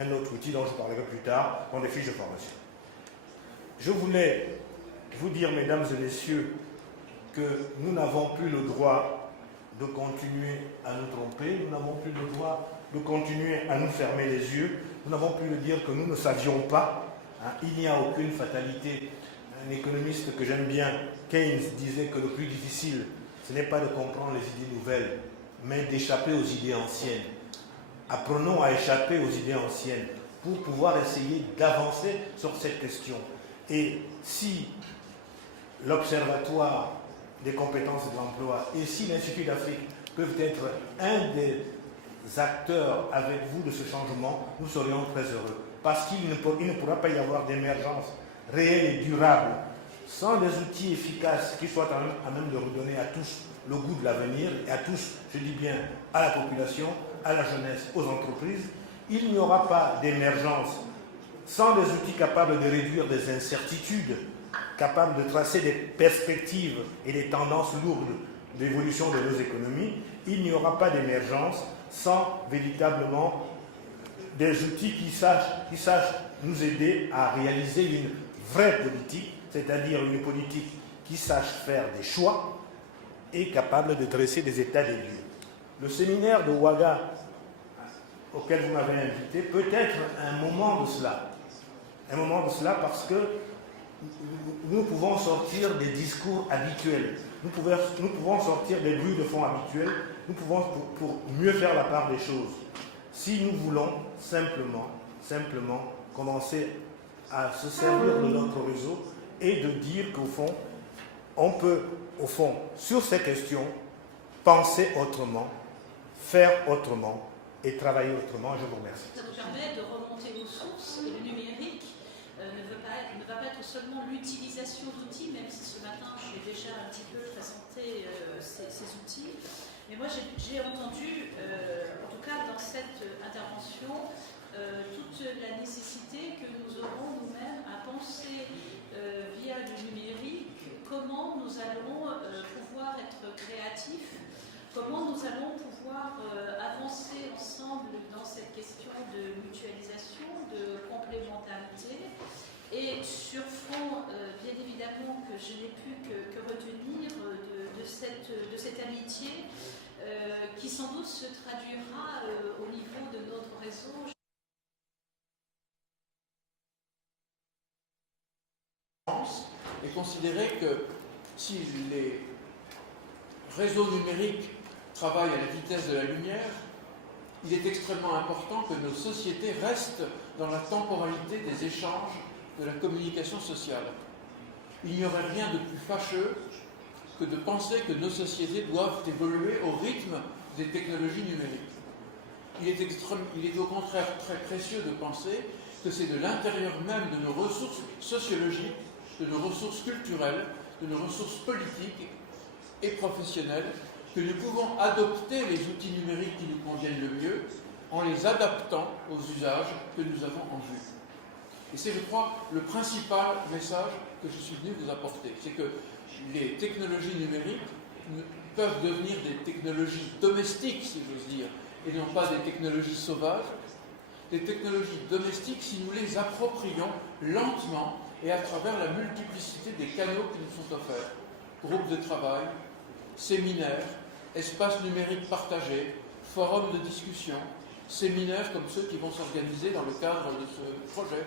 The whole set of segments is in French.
un autre outil dont je parlerai plus tard dans les fiches de formation. Je voulais vous dire, mesdames et messieurs, que nous n'avons plus le droit de continuer à nous tromper, nous n'avons plus le droit de continuer à nous fermer les yeux, nous n'avons plus le dire que nous ne savions pas. Il n'y a aucune fatalité. Un économiste que j'aime bien, Keynes, disait que le plus difficile, ce n'est pas de comprendre les idées nouvelles, mais d'échapper aux idées anciennes. Apprenons à échapper aux idées anciennes pour pouvoir essayer d'avancer sur cette question. Et si l'Observatoire des compétences et de l'emploi et si l'Institut d'Afrique peuvent être un des acteurs avec vous de ce changement, nous serions très heureux. Parce qu'il ne pourra pas y avoir d'émergence réelle et durable sans des outils efficaces qui soient à même de redonner à tous le goût de l'avenir et à tous, je dis bien, à la population, à la jeunesse, aux entreprises. Il n'y aura pas d'émergence sans des outils capables de réduire des incertitudes, capables de tracer des perspectives et des tendances lourdes d'évolution de nos économies. Il n'y aura pas d'émergence sans véritablement des outils qui sachent nous aider à réaliser une vraie politique, c'est-à-dire une politique qui sache faire des choix et capable de dresser des états des lieux. Le séminaire de Ouaga, auquel vous m'avez invité, peut être un moment de cela. Un moment de cela parce que nous pouvons sortir des discours habituels, nous pouvons sortir des bruits de fond habituels, nous pouvons pour mieux faire la part des choses. Si nous voulons simplement commencer à se servir de notre réseau et de dire qu'au fond, on peut, sur ces questions, penser autrement, faire autrement et travailler autrement. Je vous remercie. Ça nous permet de remonter aux sources et le numérique ne va pas être seulement l'utilisation d'outils, même si ce matin j'ai déjà un petit peu présenté ces outils. Mais moi j'ai entendu, en tout cas dans cette intervention, toute la nécessité que nous aurons nous-mêmes à penser via le numérique comment nous allons pouvoir être créatifs, comment nous allons pouvoir avancer ensemble dans cette question de mutualisation, de complémentarité. Et sur fond, bien évidemment, que je n'ai pu que retenir de cette amitié qui sans doute se traduira au niveau de notre réseau. Et considérer que si les réseaux numériques travaillent à la vitesse de la lumière, il est extrêmement important que nos sociétés restent dans la temporalité des échanges de la communication sociale. Il n'y aurait rien de plus fâcheux que de penser que nos sociétés doivent évoluer au rythme des technologies numériques. Il est au contraire très précieux de penser que c'est de l'intérieur même de nos ressources sociologiques, de nos ressources culturelles, de nos ressources politiques et professionnelles que nous pouvons adopter les outils numériques qui nous conviennent le mieux en les adaptant aux usages que nous avons en vue. Et c'est, je crois, le principal message que je suis venu vous apporter. C'est que les technologies numériques peuvent devenir des technologies domestiques, si j'ose dire, et non pas des technologies sauvages. Des technologies domestiques si nous les approprions lentement et à travers la multiplicité des canaux qui nous sont offerts. Groupes de travail, séminaires, espaces numériques partagés, forums de discussion, séminaires comme ceux qui vont s'organiser dans le cadre de ce projet.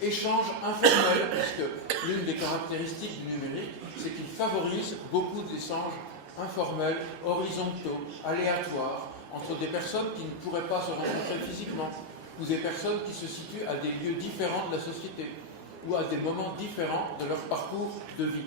Échanges informels, puisque l'une des caractéristiques du numérique, c'est qu'il favorise beaucoup d'échanges informels, horizontaux, aléatoires, entre des personnes qui ne pourraient pas se rencontrer physiquement, ou des personnes qui se situent à des lieux différents de la société, ou à des moments différents de leur parcours de vie.